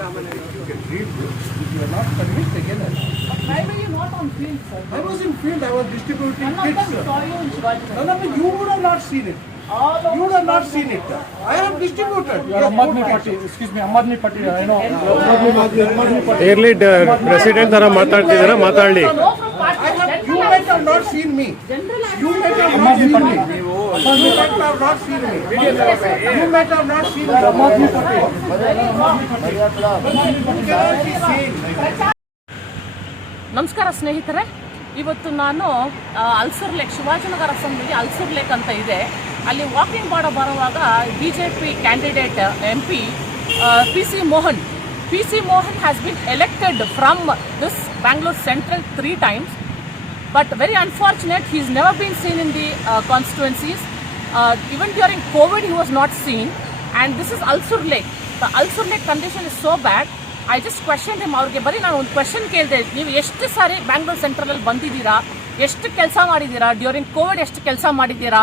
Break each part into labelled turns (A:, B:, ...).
A: If you can read you are not convinced, again,
B: Why were you not on field, sir?
A: I was in field, I was distributing
B: None of
A: kits.
B: them saw you in Shivaji
A: No, no, but you would have not seen it.
B: All
A: You would have not seen it. I have distributed. You
C: are Ahmadni Patti. Excuse me, Ahmadni Patti. I know.
D: ಇರ್ಲಿ president ತರ ಮಾತಾಡ್ತಿದ್ದೀರಾ ಮಾತಾಡಲಿ
B: No from.
A: I have, you might have not seen me. You might have not seen me.
B: ನಮಸ್ಕಾರ ಸ್ನೇಹಿತರೆ, ಇವತ್ತು ನಾನು Ulsoor lake, Shivajinagar assembly Ulsoor lake ಅಂತ ಇದೆ. ಅಲ್ಲಿ ವಾಕಿಂಗ್ ಮಾಡೋ ಬರುವಾಗ BJP J P candidate M P P C Mohan P C Mohan has been elected from this Bangalore central three times but very unfortunate he is never been seen in the constituencies even during covid, he was not seen. And this is ulcer leg. the ulcer leg condition is so bad. I just questioned him. ಅವ್ರಿಗೆ ಬರೀ ನಾನು ಒಂದು question ಕೇಳಿದೆ, ನೀವು ಎಷ್ಟು ಸಾರಿ ಬ್ಯಾಂಗ್ಳೂರ್ ಸೆಂಟ್ರಲಲ್ಲಿ ಬಂದಿದ್ದೀರಾ? ಎಷ್ಟು ಕೆಲಸ ಮಾಡಿದ್ದೀರಾ? ಡ್ಯೂರಿಂಗ್ ಕೋವಿಡ್ ಎಷ್ಟು ಕೆಲಸ ಮಾಡಿದ್ದೀರಾ?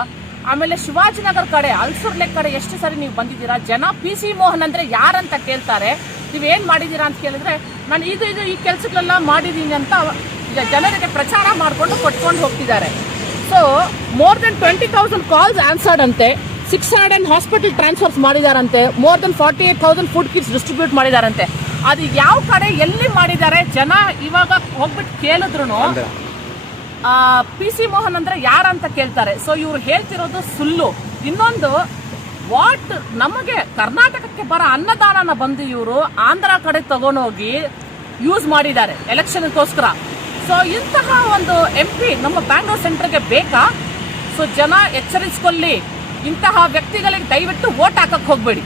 B: ಆಮೇಲೆ ಶಿವಾಜಿನಗರ್ ಕಡೆ ಅಲ್ಸೂರ್ ಲೇಕ್ ಕಡೆ ಎಷ್ಟು ಸಾರಿ ನೀವು ಬಂದಿದ್ದೀರಾ? ಜನ ಪಿ ಸಿ ಮೋಹನ್ ಅಂದರೆ ಯಾರಂತ ಕೇಳ್ತಾರೆ. ನೀವೇನು ಮಾಡಿದ್ದೀರಾ ಅಂತ ಕೇಳಿದ್ರೆ, ನಾನು ಇದು ಇದು ಈ ಕೆಲಸಗಳೆಲ್ಲ ಮಾಡಿದ್ದೀನಿ ಅಂತ ಜನರಿಗೆ ಪ್ರಚಾರ ಮಾಡಿಕೊಂಡು ಕೊಟ್ಕೊಂಡು ಹೋಗ್ತಿದ್ದಾರೆ. So more than twenty thousand calls answered ಅಂತೆ six hundred and hospital transfers ಮಾಡಿದಾರಂತೆ more than forty eight thousand food kits distribute ಮಾಡಿದಾರಂತೆ. ಅದು ಯಾವ ಕಡೆ ಎಲ್ಲಿ ಮಾಡಿದ್ದಾರೆ? ಜನ ಇವಾಗ ಹೋಗ್ಬಿಟ್ಟು ಕೇಳಿದ್ರು ಪಿ ಸಿ ಮೋಹನ್ ಅಂದ್ರೆ ಯಾರಂತ ಕೇಳ್ತಾರೆ? ಸೊ ಇವ್ರು ಹೇಳ್ತಿರೋದು ಸುಳ್ಳು. ಇನ್ನೊಂದು ವಾಟ್ ನಮಗೆ ಕರ್ನಾಟಕಕ್ಕೆ ಬರೋ ಅನ್ನದಾನನ ಬಂದು ಇವರು ಆಂಧ್ರ ಕಡೆ ತಗೊಂಡೋಗಿ ಯೂಸ್ ಮಾಡಿದ್ದಾರೆ ಎಲೆಕ್ಷನ್ಗೋಸ್ಕರ ಸೊ ಇಂತಹ ಒಂದು ಎಂ ಪಿ ನಮ್ಮ ಬ್ಯಾಂಗ್ಳೂರ್ ಸೆಂಟರ್ಗೆ ಬೇಕಾ? ಸೊ ಜನ ಎಚ್ಚರಿಸ್ಕೊಳ್ಳಿ. ಇಂತಹ ವ್ಯಕ್ತಿಗಳಿಗೆ ದಯವಿಟ್ಟು ವೋಟ್ ಹಾಕಕ್ಕೆ ಹೋಗ್ಬೇಡಿ.